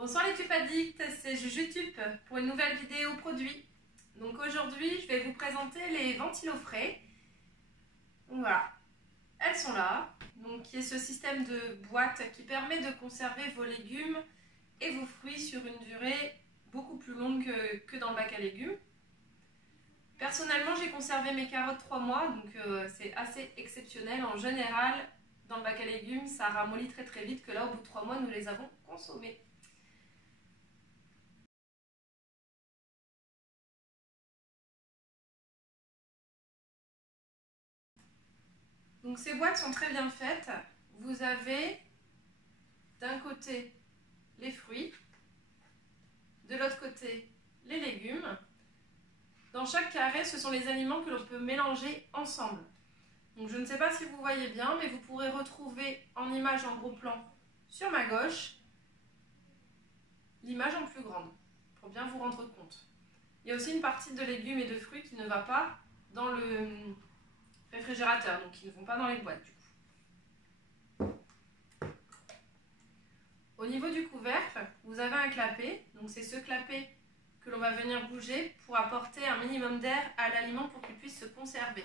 Bonsoir les Tupaddicts, c'est JujuTup pour une nouvelle vidéo produit. Donc aujourd'hui, je vais vous présenter les ventilos frais. Donc voilà, elles sont là. Donc il y a ce système de boîte qui permet de conserver vos légumes et vos fruits sur une durée beaucoup plus longue que dans le bac à légumes. Personnellement, j'ai conservé mes carottes 3 mois, donc c'est assez exceptionnel. En général, dans le bac à légumes, ça ramollit très vite, que là, au bout de 3 mois, nous les avons consommées. Donc ces boîtes sont très bien faites. Vous avez d'un côté les fruits, de l'autre côté les légumes. Dans chaque carré, ce sont les aliments que l'on peut mélanger ensemble. Donc je ne sais pas si vous voyez bien, mais vous pourrez retrouver en image en gros plan sur ma gauche l'image en plus grande, pour bien vous rendre compte. Il y a aussi une partie de légumes et de fruits qui ne va pas dans le réfrigérateur, donc qui ne vont pas dans les boîtes du coup. Au niveau du couvercle, vous avez un clapet, donc c'est ce clapet que l'on va venir bouger pour apporter un minimum d'air à l'aliment pour qu'il puisse se conserver.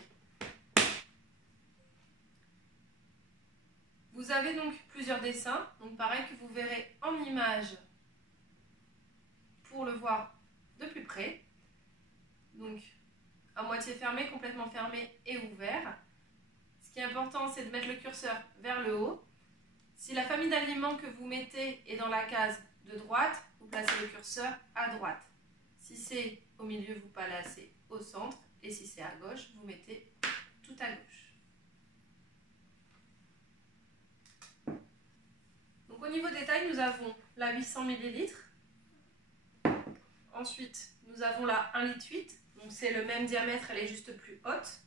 Vous avez donc plusieurs dessins, donc pareil que vous verrez en image pour le voir de plus près. Donc à moitié fermé, complètement fermé et ouvert. Ce qui est important, c'est de mettre le curseur vers le haut. Si la famille d'aliments que vous mettez est dans la case de droite, vous placez le curseur à droite. Si c'est au milieu, vous placez au centre. Et si c'est à gauche, vous mettez tout à gauche. Donc au niveau des tailles, nous avons la 800 ml. Ensuite, nous avons la 1,8 litre. Donc c'est le même diamètre, elle est juste plus haute.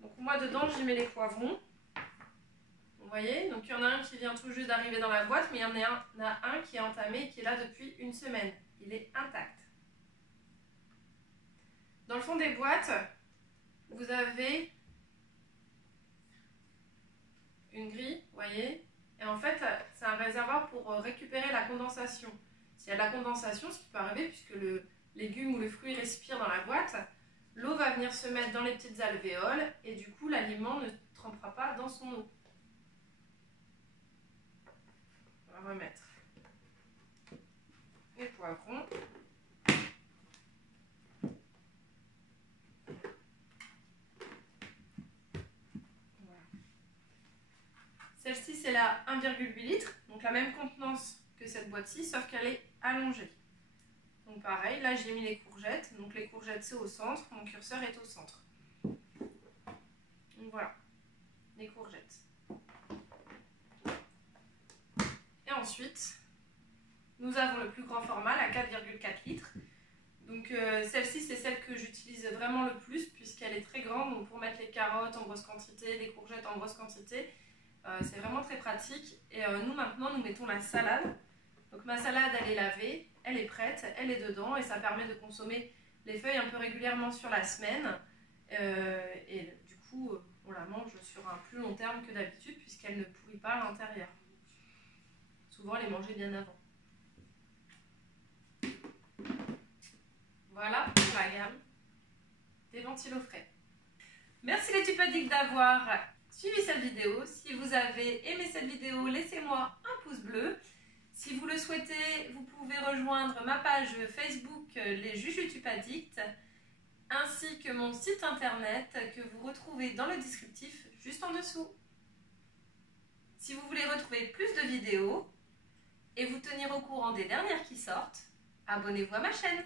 Donc moi dedans, j'y mets les poivrons. Vous voyez, donc il y en a un qui vient tout juste d'arriver dans la boîte, mais il y en a un qui est entamé et qui est là depuis une semaine. Il est intact. Dans le fond des boîtes, vous avez une grille, vous voyez, et en fait, c'est un réservoir pour récupérer la condensation. S'il y a de la condensation, ce qui peut arriver puisque le légume ou le fruit respire dans la boîte, l'eau va venir se mettre dans les petites alvéoles et du coup, l'aliment ne trempera pas dans son eau. On va remettre les poivrons. Voilà. Celle-ci, c'est la 1,8 litre, donc la même contenance que cette boîte-ci, sauf qu'elle est allongée. Donc pareil, là j'ai mis les courgettes, donc les courgettes c'est au centre, mon curseur est au centre. Donc voilà, les courgettes. Et ensuite, nous avons le plus grand format, la 4,4 litres. Donc celle-ci c'est celle que j'utilise vraiment le plus puisqu'elle est très grande, donc pour mettre les carottes en grosse quantité, les courgettes en grosse quantité, c'est vraiment très pratique. Et nous maintenant nous mettons la salade. Donc ma salade elle est lavée, elle est prête, elle est dedans et ça permet de consommer les feuilles un peu régulièrement sur la semaine. Et du coup on la mange sur un plus long terme que d'habitude puisqu'elle ne pourrit pas à l'intérieur. Souvent elle est mangée bien avant. Voilà pour la gamme des ventilos frais. Merci les Tupaddicts d'avoir suivi cette vidéo. Si vous avez aimé cette vidéo, laissez-moi un pouce bleu. Si vous le souhaitez, vous pouvez rejoindre ma page Facebook Les JujuTupaddicts ainsi que mon site internet que vous retrouvez dans le descriptif juste en dessous. Si vous voulez retrouver plus de vidéos et vous tenir au courant des dernières qui sortent, abonnez-vous à ma chaîne.